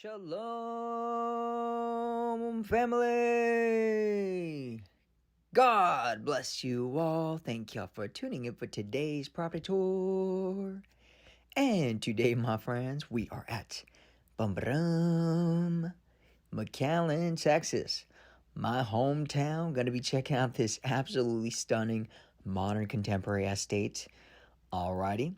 Shalom, family. God bless you all. Thank y'all for tuning in for today's property tour. And today, my friends, we are at McAllen, Texas, my hometown. Gonna be checking out this absolutely stunning modern contemporary estate. Alrighty.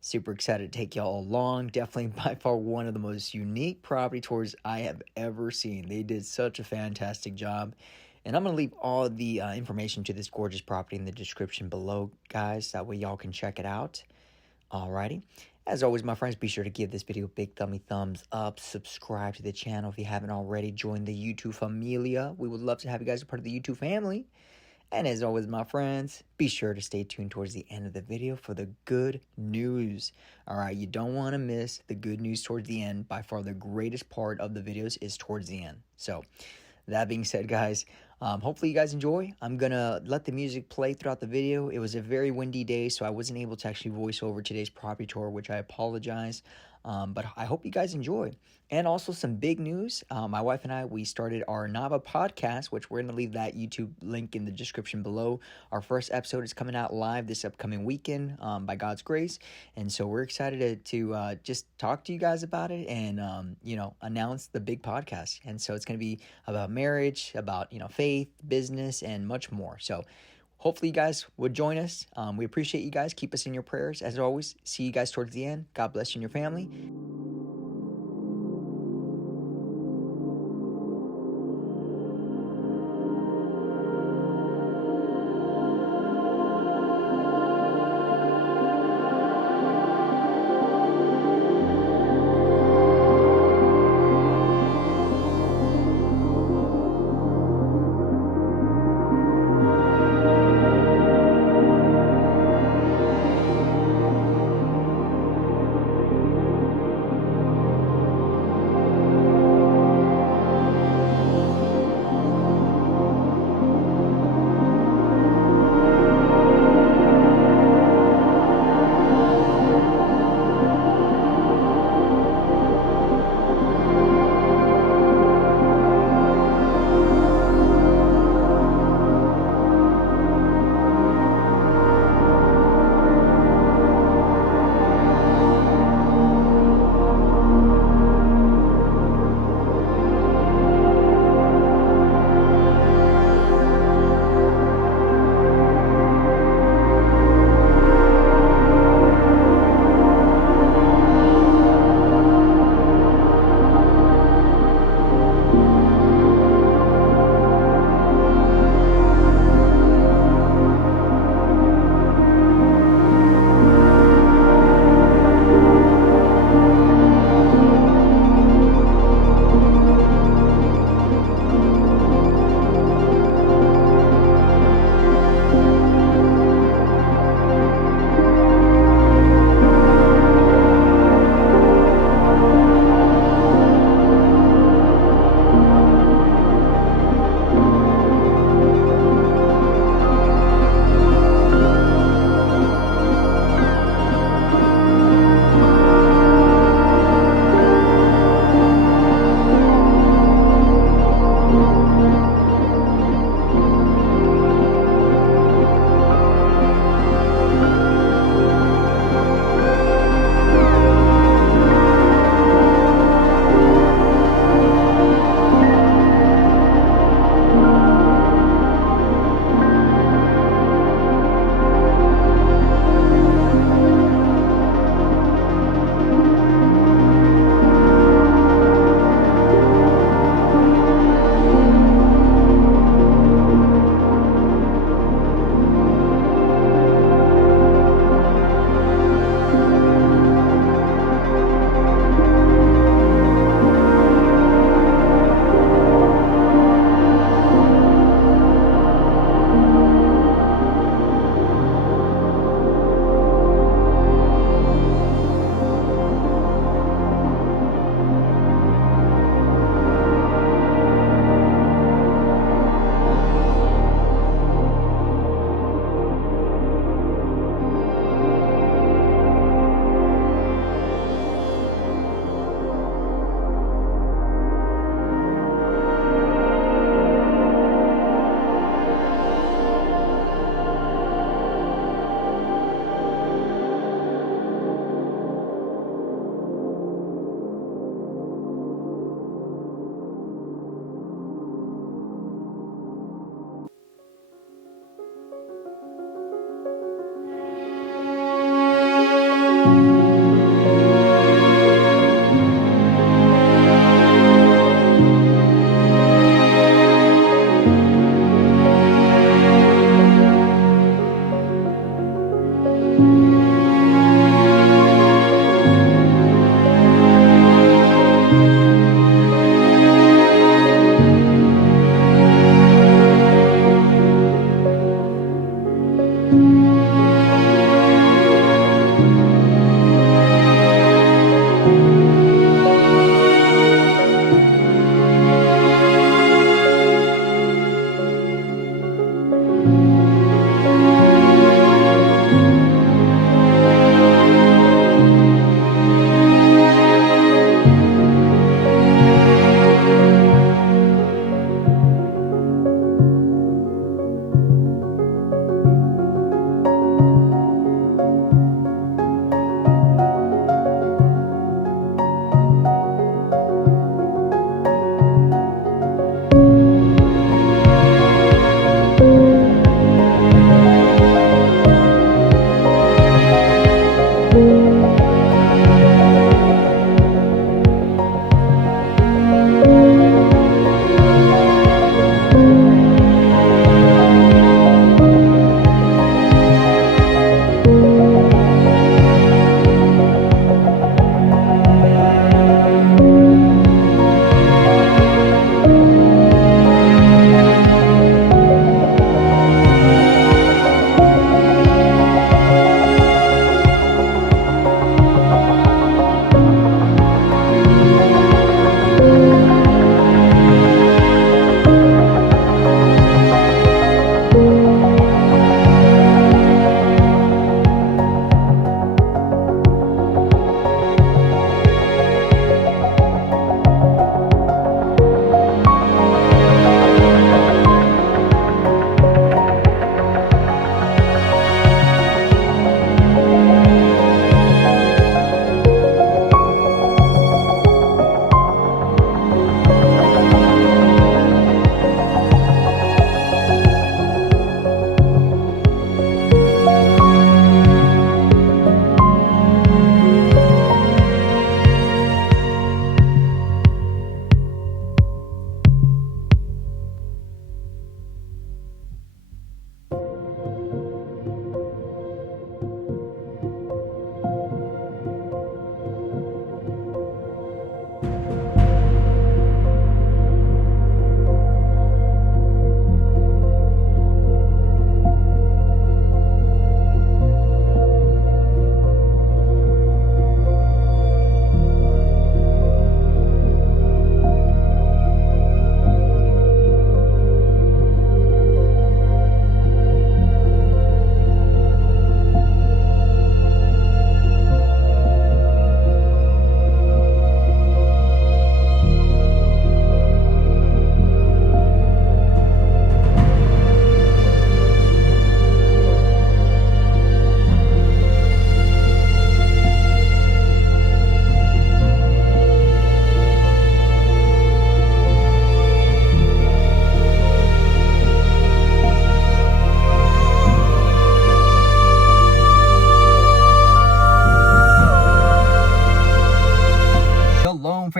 Super excited to take y'all along. Definitely by far one of the most unique property tours I have ever seen. They did such a fantastic job. And I'm going to leave all the information to this gorgeous property in the description below, guys. That way y'all can check it out. Alrighty. As always, my friends, be sure to give this video a big thumbs up. Subscribe to the channel if you haven't already. Join the YouTube familia. We would love to have you guys a part of the YouTube family. And as always, my friends, be sure to stay tuned towards the end of the video for the good news. All right, you don't want to miss the good news towards the end. By far, the greatest part of the videos is towards the end. So, that being said, guys, hopefully you guys enjoy. I'm going to let the music play throughout the video. It was a very windy day, so I wasn't able to actually voice over today's property tour, which I apologize. But I hope you guys enjoy. And also some big news. My wife and I, we started our Nava podcast, which we're going to leave that YouTube link in the description below. Our first episode is coming out live this upcoming weekend by God's grace. And so we're excited to just talk to you guys about it and, announce the big podcast. And so it's going to be about marriage, about, faith, business, and much more. So hopefully you guys would join us. We appreciate you guys. Keep us in your prayers. As always, see you guys towards the end. God bless you and your family.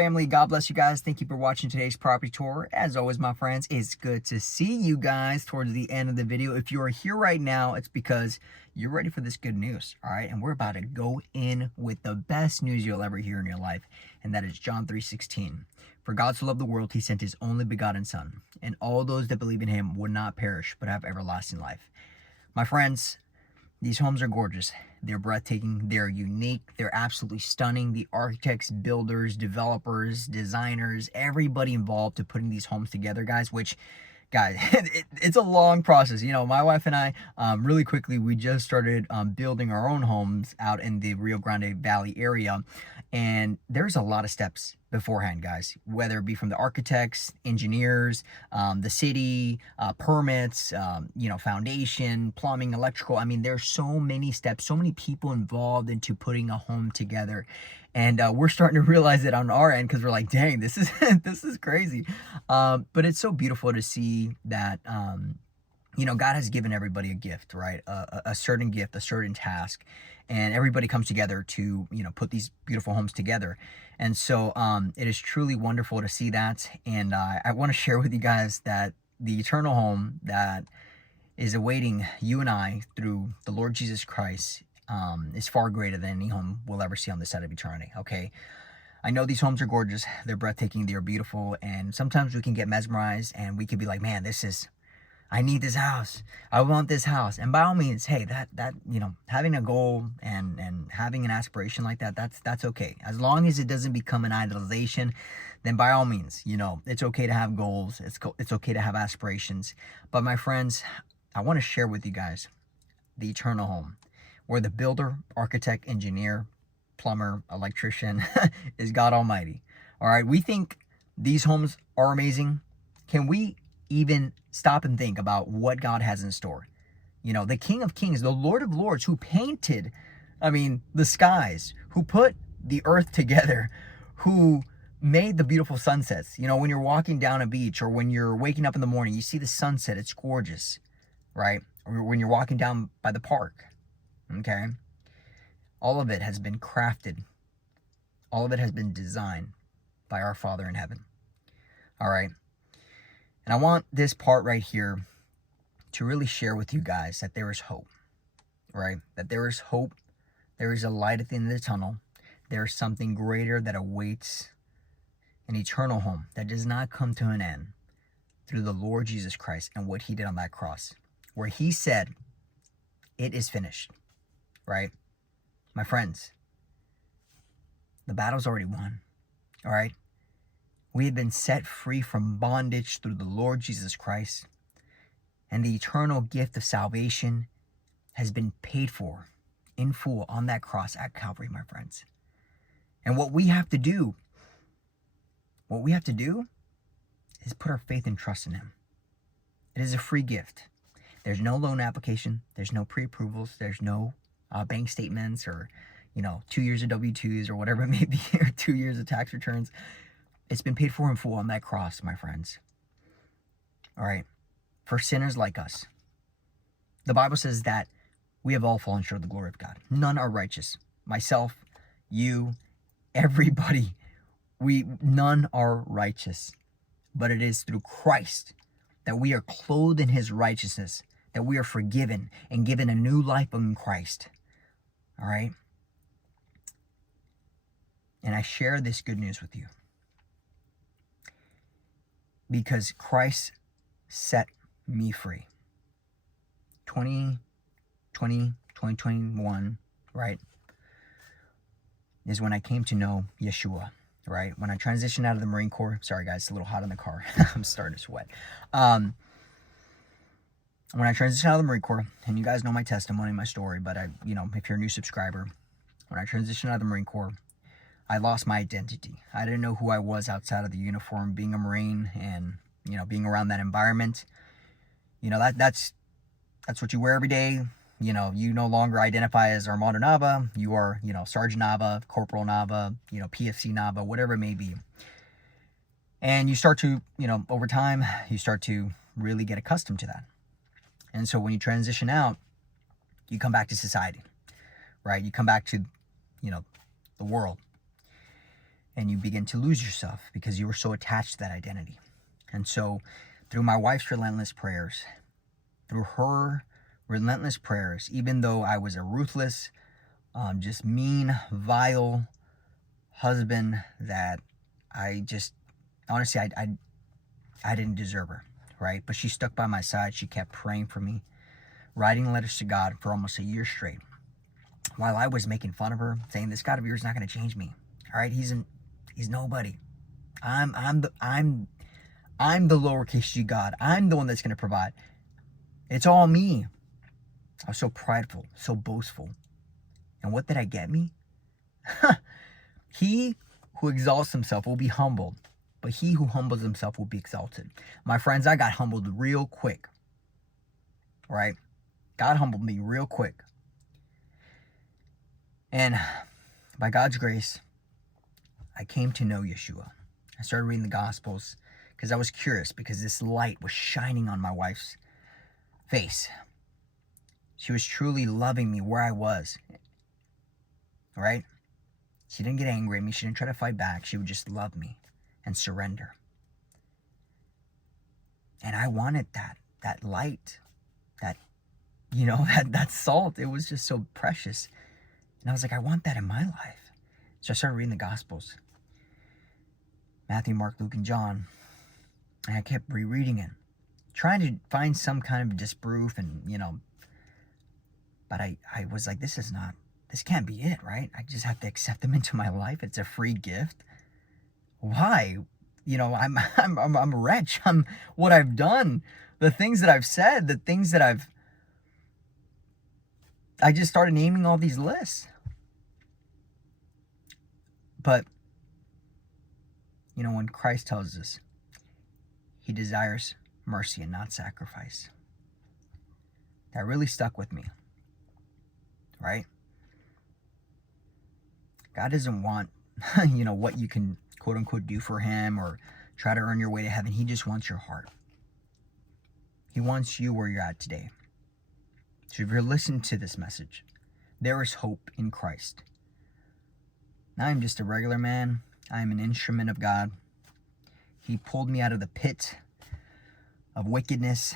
family. God bless you guys. Thank you for watching today's property tour. As always, my friends, it's good to see you guys towards the end of the video. If you are here right now, it's because you're ready for this good news, all right? And we're about to go in with the best news you'll ever hear in your life, and that is John 3:16. For God so loved the world, he sent his only begotten Son, and all those that believe in him would not perish, but have everlasting life. My friends, these homes are gorgeous. They're breathtaking. They're unique. They're absolutely stunning. The architects, builders, developers, designers, everybody involved to putting these homes together, guys, which, guys, it's a long process. You know, my wife and I, really quickly, we just started building our own homes out in the Rio Grande Valley area. And there's a lot of steps beforehand, guys, whether it be from the architects, engineers, the city, permits, you know, foundation, plumbing, electrical. I mean, there's so many steps, so many people involved into putting a home together. And we're starting to realize it on our end because we're like, dang, this is this is crazy. But it's so beautiful to see that, you know, God has given everybody a gift, right? A certain gift, a certain task. And everybody comes together to, you know, put these beautiful homes together. And so it is truly wonderful to see that. And I want to share with you guys that the eternal home that is awaiting you and I through the Lord Jesus Christ is far greater than any home we'll ever see on this side of eternity, okay? I know these homes are gorgeous. They're breathtaking. They're beautiful. And sometimes we can get mesmerized and we could be like, man, I need this house. I want this house. And by all means, hey, that you know, having a goal and having an aspiration like that, that's okay. As long as it doesn't become an idolization, then by all means, you know, it's okay to have goals. It's okay to have aspirations. But my friends, I want to share with you guys the eternal home, where the builder, architect, engineer, plumber, electrician is God Almighty. All right, we think these homes are amazing. Can we even stop and think about what God has in store? You know, the King of Kings, the Lord of Lords, who painted, I mean, the skies, who put the earth together, who made the beautiful sunsets. You know, when you're walking down a beach or when you're waking up in the morning, you see the sunset, it's gorgeous, right? Or when you're walking down by the park, okay? All of it has been crafted. All of it has been designed by our Father in heaven, all right? And I want this part right here to really share with you guys that there is hope, right? That there is hope. There is a light at the end of the tunnel. There is something greater that awaits an eternal home that does not come to an end through the Lord Jesus Christ and what he did on that cross, where he said, it is finished, right? My friends, the battle's already won, all right? We have been set free from bondage through the Lord Jesus Christ, and the eternal gift of salvation has been paid for in full on that cross at Calvary, my friends. And what we have to do is put our faith and trust in him. It is a free gift. There's no loan application. There's no pre-approvals. There's no bank statements or, you know, 2 years of W-2s or whatever it may be, or 2 years of tax returns. It's been paid for in full on that cross, my friends. All right. For sinners like us, the Bible says that we have all fallen short of the glory of God. None are righteous. Myself, you, everybody, none are righteous. But it is through Christ that we are clothed in his righteousness, that we are forgiven and given a new life in Christ. All right. And I share this good news with you because Christ set me free. 2021, right, is when I came to know Yeshua, right? When I transitioned out of the Marine Corps. Sorry, guys, it's a little hot in the car. I'm starting to sweat. When I transitioned out of the Marine Corps, and you guys know my testimony, my story, but you know, if you're a new subscriber, when I transitioned out of the Marine Corps, I lost my identity. I didn't know who I was outside of the uniform, being a Marine and, you know, being around that environment. You know, that's what you wear every day. You know, you no longer identify as Armando Nava. You are, you know, Sergeant Nava, Corporal Nava, you know, PFC Nava, whatever it may be. And you start to, you know, over time, you start to really get accustomed to that. And so when you transition out, you come back to society, right? You come back to, you know, the world. and you begin to lose yourself because you were so attached to that identity. And so through my wife's relentless prayers, through her relentless prayers, even though I was a ruthless, just mean, vile husband that I just, honestly, I didn't deserve her, right? But she stuck by my side. She kept praying for me, writing letters to God for almost a year straight, while I was making fun of her, saying, this God of yours is not going to change me. All right, he's nobody. I'm the lowercase g God. I'm the one that's going to provide. It's all me. I was so prideful, so boastful. And what did I get me? He who exalts himself will be humbled, but he who humbles himself will be exalted. My friends, I got humbled real quick, right? God humbled me real quick. And by God's grace, I came to know Yeshua. I started reading the Gospels because I was curious, because this light was shining on my wife's face. She was truly loving me where I was, right? She didn't get angry at me. She didn't try to fight back. She would just love me and surrender. And I wanted that light, that salt. It was just so precious. And I was like, I want that in my life. So I started reading the Gospels. Matthew, Mark, Luke, and John. And I kept rereading it, trying to find some kind of disproof and, but I was like, this can't be it, right? I just have to accept them into my life. It's a free gift. Why? I'm a wretch. I'm what I've done, the things that I've said, the things that I just started naming all these lists. But, when Christ tells us he desires mercy and not sacrifice, that really stuck with me, right? God doesn't want, what you can quote unquote do for him or try to earn your way to heaven. He just wants your heart. He wants you where you're at today. So if you're listening to this message, there is hope in Christ. Now I'm just a regular man. I am an instrument of God. He pulled me out of the pit of wickedness.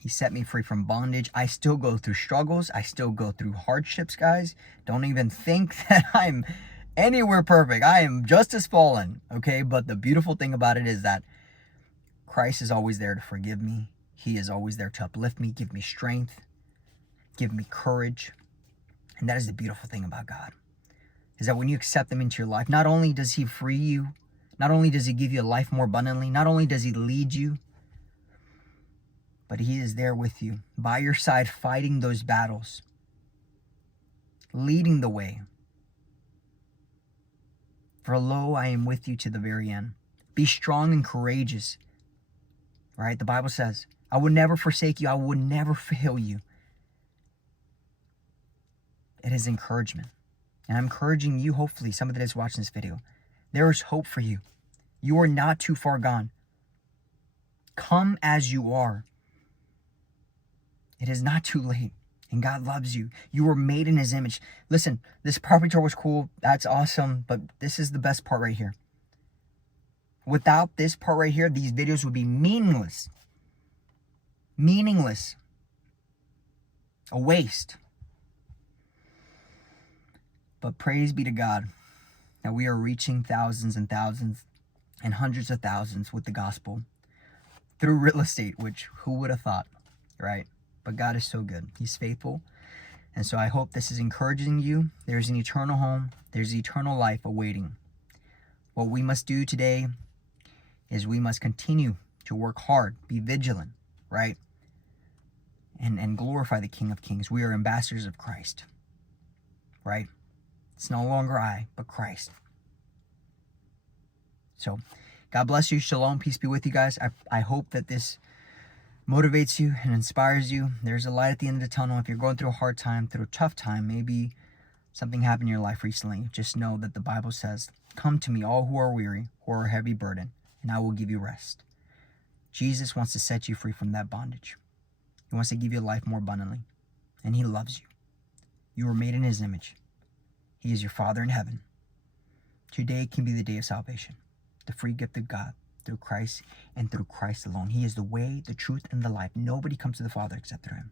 He set me free from bondage. I still go through struggles. I still go through hardships, guys. Don't even think that I'm anywhere perfect. I am just as fallen, okay? But the beautiful thing about it is that Christ is always there to forgive me. He is always there to uplift me, give me strength, give me courage. And that is the beautiful thing about God, is that when you accept him into your life, not only does he free you, not only does he give you a life more abundantly, not only does he lead you, but he is there with you, by your side, fighting those battles, leading the way. For lo, I am with you to the very end. Be strong and courageous, right? The Bible says, I will never forsake you. I will never fail you. It is encouragement. And I'm encouraging you, hopefully, somebody that's watching this video. There is hope for you. You are not too far gone. Come as you are. It is not too late. And God loves you. You were made in his image. Listen, this property tour was cool. That's awesome. But this is the best part right here. Without this part right here, these videos would be meaningless. Meaningless. A waste. But praise be to God that we are reaching thousands and thousands and hundreds of thousands with the gospel through real estate, which who would have thought, right? But God is so good. He's faithful. And so I hope this is encouraging you. There's an eternal home. There's eternal life awaiting. What we must do today is we must continue to work hard, be vigilant, right? And glorify the King of Kings. We are ambassadors of Christ, right? It's no longer I, but Christ. So, God bless you. Shalom. Peace be with you guys. I hope that this motivates you and inspires you. There's a light at the end of the tunnel. If you're going through a hard time, through a tough time, maybe something happened in your life recently, just know that the Bible says, come to me, all who are weary, who are heavy burdened, and I will give you rest. Jesus wants to set you free from that bondage. He wants to give you a life more abundantly, and he loves you. You were made in his image. He is your Father in heaven. Today can be the day of salvation, the free gift of God through Christ and through Christ alone. He is the way, the truth, and the life. Nobody comes to the Father except through him.